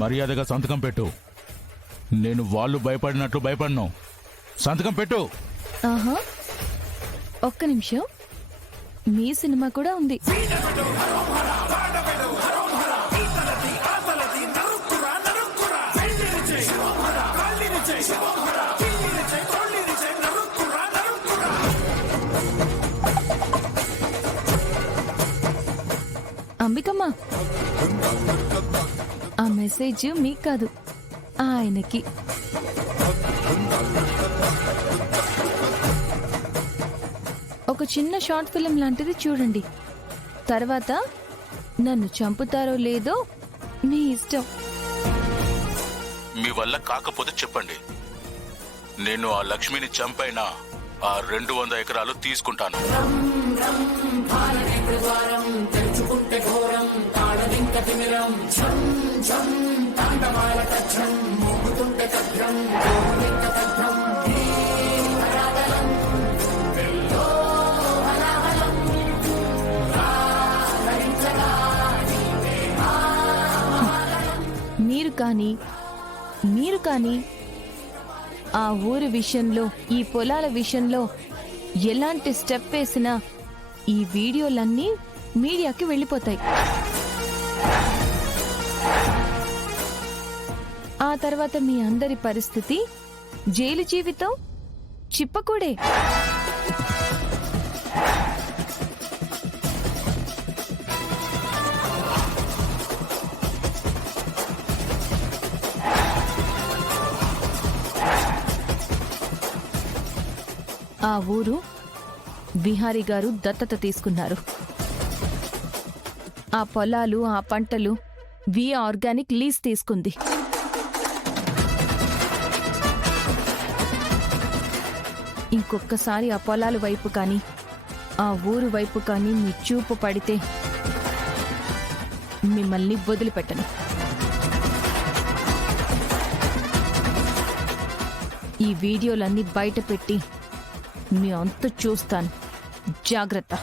మర్యాదగా సంతకం పెట్టు. నేను వాళ్ళు భయపడినట్లు భయపడను. సంతకం పెట్టు. ఆహా, ఒక్క నిమిషం. మీ సినిమా కూడా ఉంది. అంబికమ్మ, ఆ మెసేజ్ మీకు కాదు, ఆయనకి. ఒక చిన్న షార్ట్ ఫిల్మ్ లాంటిది చూడండి. తర్వాత నన్ను చంపుతారో లేదో మీ ఇష్టం. మీ వల్ల కాకపోతే చెప్పండి. నేను ఆ లక్ష్మిని చంపైనా ఆ 200 ఎకరాలు తీసుకుంటాను. మీరు కానీ ఆ ఊరి విషయంలో, ఈ పొలాల విషయంలో ఎలాంటి స్టెప్ వేసినా ఈ వీడియోలన్నీ మీడియాకి వెళ్ళిపోతాయి. ఆ తర్వాత మీ అందరి పరిస్థితి జైలు జీవితం చిప్పకూడే. ఆ ఊరు విహారీ గారు దత్తత తీసుకున్నారు. ఆ పొలాలు, ఆ పంటలు వియా ఆర్గానిక్ లీజ్ తీసుకుంది. ఇంకొక్కసారి ఆ పొలాల వైపు కానీ ఆ ఊరు వైపు కానీ మీ చూపు పడితే మిమ్మల్ని వదిలిపెట్టను. ఈ వీడియోలన్నీ బయట పెట్టి మీ అంత చూస్తాను. జాగ్రత్త.